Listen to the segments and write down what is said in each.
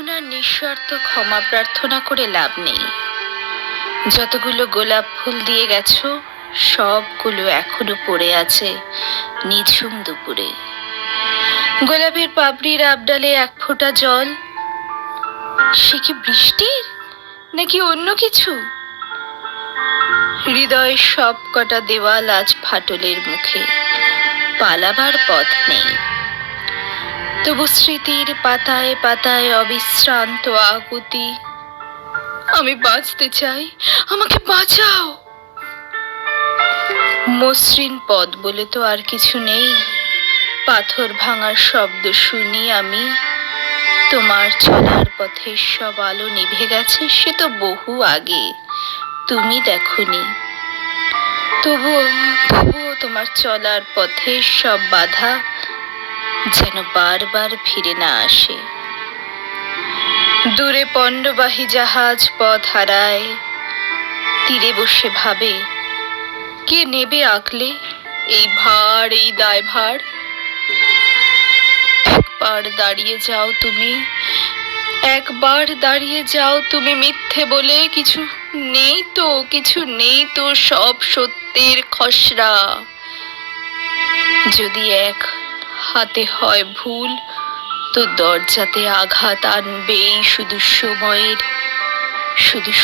এখন আর নিঃস্বার্থ ক্ষমা প্রার্থনা করে লাভ নেই। যতগুলো গোলাপ ফুল দিয়ে গেছো সবগুলো এখনো পড়ে আছে নিঝুম দুপুরে। গোলাপের পাপড়ির আবডালে এক ফোঁটা জল, সে কি বৃষ্টির নাকি অন্য কিছু? হৃদয়ের সব কটা দেওয়াল আজ ফাটলের মুখে, পালাবার পথ নেই। তবু স্মৃতির পাতায় পাতায় অবিশ্রান্ত আকুতি। আমি বাঁচতে চাই, আমাকে বাঁচাও। মসৃণ পথ বলে তো আর কিছু নেই। পাথর ভাঙার শব্দ শুনি আমি। তোমার চলার পথে সব আলো নিভে গেছে, সে তো বহু আগে, তুমি দেখোনি। তবুও তোমার চলার পথে সব বাধা যেন বারবার ফিরে না আসে। দূরে পণ্যবাহী জাহাজ পথ হারায়, তীরে বসে ভাবে কে নেবে আঁকলে এই ভার, এই দায়ভার। একবার দাঁড়িয়ে যাও তুমি, একবার দাঁড়িয়ে যাও তুমি, মিথ্যে বলে কিছু নেই তো, কিছু নেই তো, সব সত্যের খসড়া। যদি এক হাতে হয় ভুল, তো দরজাতে আঘাত আনবেই শুধু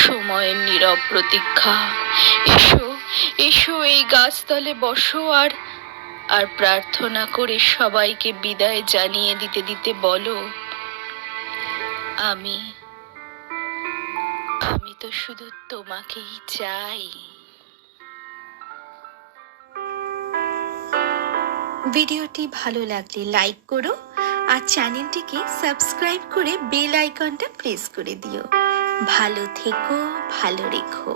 সময়ের নীরব প্রতীক্ষা। এসো এসো এই গাছতলে বসো, আর প্রার্থনা করে সবাইকে বিদায় জানিয়ে দিতে দিতে বলো, আমি তো শুধু তোমাকেই চাই। ভিডিওটি ভালো লাগলে লাইক করো আর চ্যানেলটিকে সাবস্ক্রাইব করে বেল আইকনটা প্রেস করে দিও। ভালো থেকো, ভালো রেখো।